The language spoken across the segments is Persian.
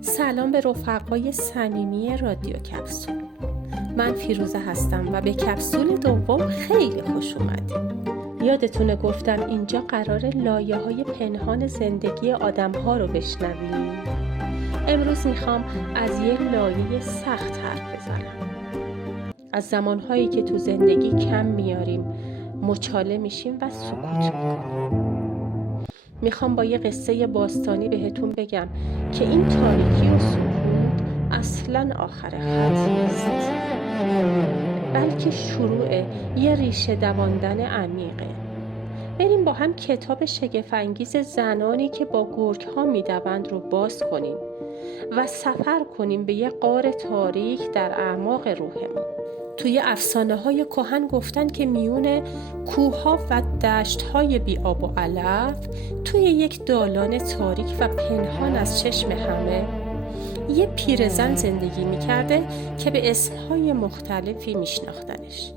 سلام به رفقای صمیمی رادیو کپسول. من فیروزه هستم و به کپسول دوم خیلی خوش اومدید. یادتونه گفتم اینجا قرار لایه‌های پنهان زندگی آدم‌ها رو بشنویم. امروز میخوام از یک لایه سخت حرف بزنم. از زمانهایی که تو زندگی کم میاریم، مچاله میشیم و سکوت میکنیم. میخوام با یه قصه باستانی بهتون بگم که این تاریکی و سکوت اصلاً آخر خط نیست، بلکه شروع یه ریشه دواندن عمیقه. بریم با هم کتاب شگفت‌انگیز زنانی که با گرگ‌ها میدوند رو باز کنیم و سفر کنیم به یه غار تاریک در اعماق روحمون. توی افسانه‌های کهن گفتن که میون کوه‌ها و دشت‌های بی آب و علف، توی یک دالان تاریک و پنهان از چشم همه، یه پیرزن زندگی می‌کرده که به اسم‌های مختلفی میشناختنش.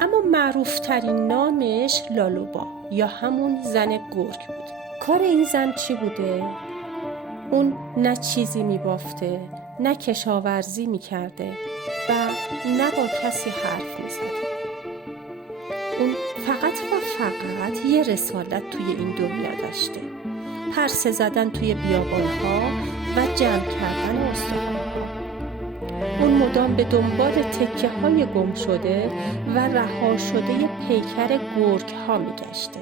اما معروف‌ترین نامش لالوبا یا همون زن گرگ بود. کار این زن چی بوده؟ اون نه چیزی می‌بافته، نه کشاورزی می‌کرده و نه با کسی حرف می‌زده. اون فقط یه رسالت توی این دنیا داشته: پرسه زدن توی بیابان‌ها و جمع کردن استخوان‌ها. اون مدام به دنبال تکه‌های گم شده و رها شده پیکر گرگ‌ها می‌گشته.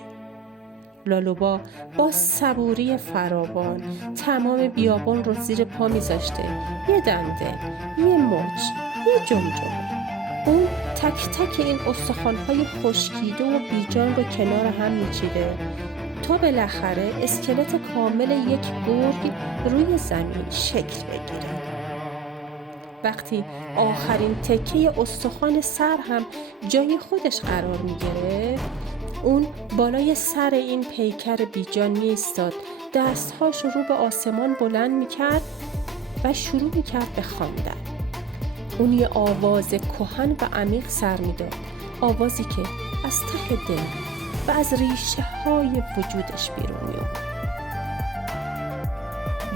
لالوبا با صبوری فراوان تمام بیابان رو زیر پا می‌ذاشته. یه دنده، یه مچ، یه جمجمه. اون تک تک این استخوان‌های خشکیده و بیجان رو کنار هم می‌چیده تا بالاخره اسکلت کامل یک گرگ روی زمین شکل بگیره. وقتی آخرین تکه استخوان سر هم جای خودش قرار می‌گرفت، اون بالای سر این پیکر بیجان می‌ایستاد، دست‌هاش رو به آسمان بلند می‌کرد و شروع می‌کرد به خواندن. اون یه آواز کهن و عمیق سر می‌داد، آوازی که از ته دل و از ریشه‌های وجودش بیرون می‌آمد.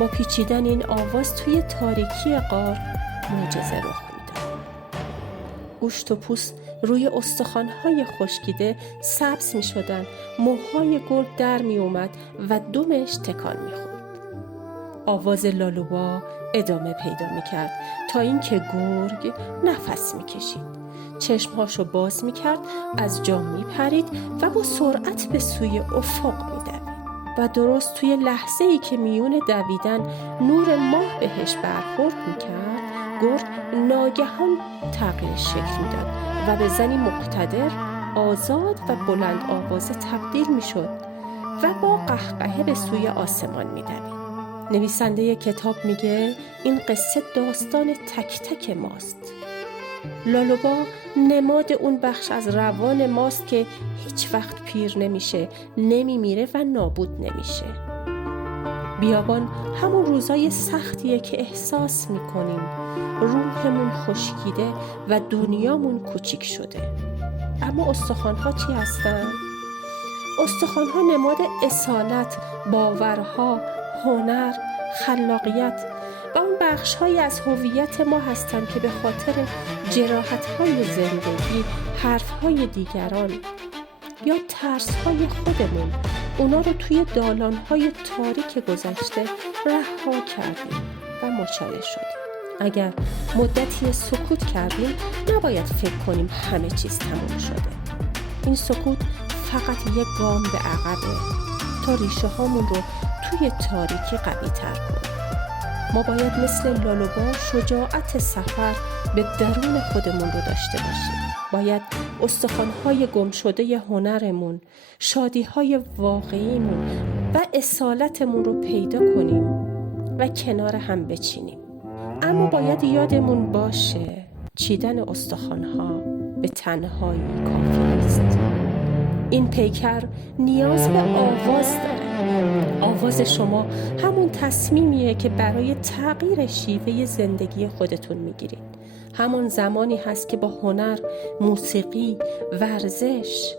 با پیچیدن این آواز توی تاریکی غار معجزه رخ می‌داد. گوشت و پوست روی استخوان‌های خشکیده سبز می‌شدن، موهای گرگ در می‌آمد و دمش تکان می‌خورد. آواز لالوبا ادامه پیدا می‌کرد تا اینکه گرگ نفس می‌کشید، چشم‌هاشو باز می‌کرد، از جا می‌پرید و با سرعت به سوی افق می‌دوید. و درست توی لحظه‌ای که میون دویدن نور ماه بهش برخورد می‌کرد، گرگ ناگهان تغییر شکل می‌داد و به زنی مقتدر، آزاد و بلند آوازه تبدیل می‌شد و با قهقهه به سوی آسمان می‌دوید. نویسنده کتاب میگه این قصه داستان تک تک ماست. لالوبا نماد اون بخش از روان ماست که هیچ وقت پیر نمیشه، نمیمیره و نابود نمیشه. بیابان همون روزای سختیه که احساس میکنیم روحمون خشکیده و دنیامون کوچیک شده. اما استخوان‌ها چی هستن؟ استخوان‌ها نماد اصالت، باورها، هنر، خلاقیت و اون بخش‌هایی از هویت ما هستن که به خاطر جراحت‌های زندگی، حرف‌های دیگران یا ترس‌های خودمون اونا رو توی دالان‌های تاریک گذشته رها کردیم و مچاله شدیم. اگر مدتی سکوت کردیم، نباید فکر کنیم همه چیز تموم شده. این سکوت فقط یک گام به عقبه تا ریشه هامون رو توی تاریکی قوی تر کنیم. ما باید مثل لالوبا شجاعت سفر به درون خودمون رو داشته باشیم. باید استخوان‌های گم شده هنرمون، شادی‌های واقعیمون و اصالتمون رو پیدا کنیم و کنار هم بچینیم. اما باید یادمون باشه چیدن استخوان‌ها به تنهایی کافی نیست. این پیکر نیاز به آواز داره. آواز شما همون تصمیمیه که برای تغییر شیوه زندگی خودتون میگیرید. همون زمانی هست که با هنر، موسیقی، ورزش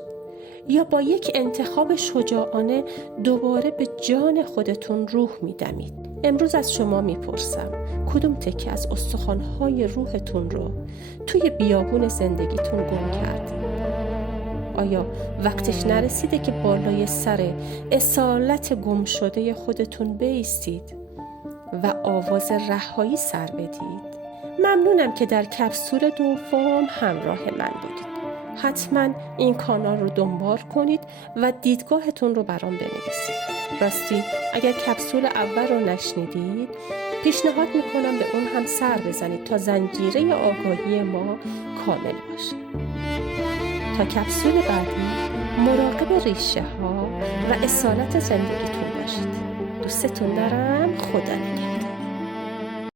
یا با یک انتخاب شجاعانه دوباره به جان خودتون روح میدمید؟ امروز از شما میپرسم کدوم تکه از استخوان‌های روحتون رو توی بیابون زندگیتون گم کردید؟ آیا وقتش نرسیده که بالای سر اصالت گم شده خودتون بایستید و آواز رهایی سر بدید؟ ممنونم که در کپسول دوم همراه من بودید. حتما این کانال رو دنبال کنید و دیدگاهتون رو برام بنویسید. راستی اگر کپسول اول رو نشنیدید پیشنهاد میکنم به اون هم سر بزنید تا زنجیره آگاهی ما کامل باشه. تا کپسول بعدی مراقب ریشه ها و اصالت زندگیتون باشید. دوستتون دارم. خدا نگهدار.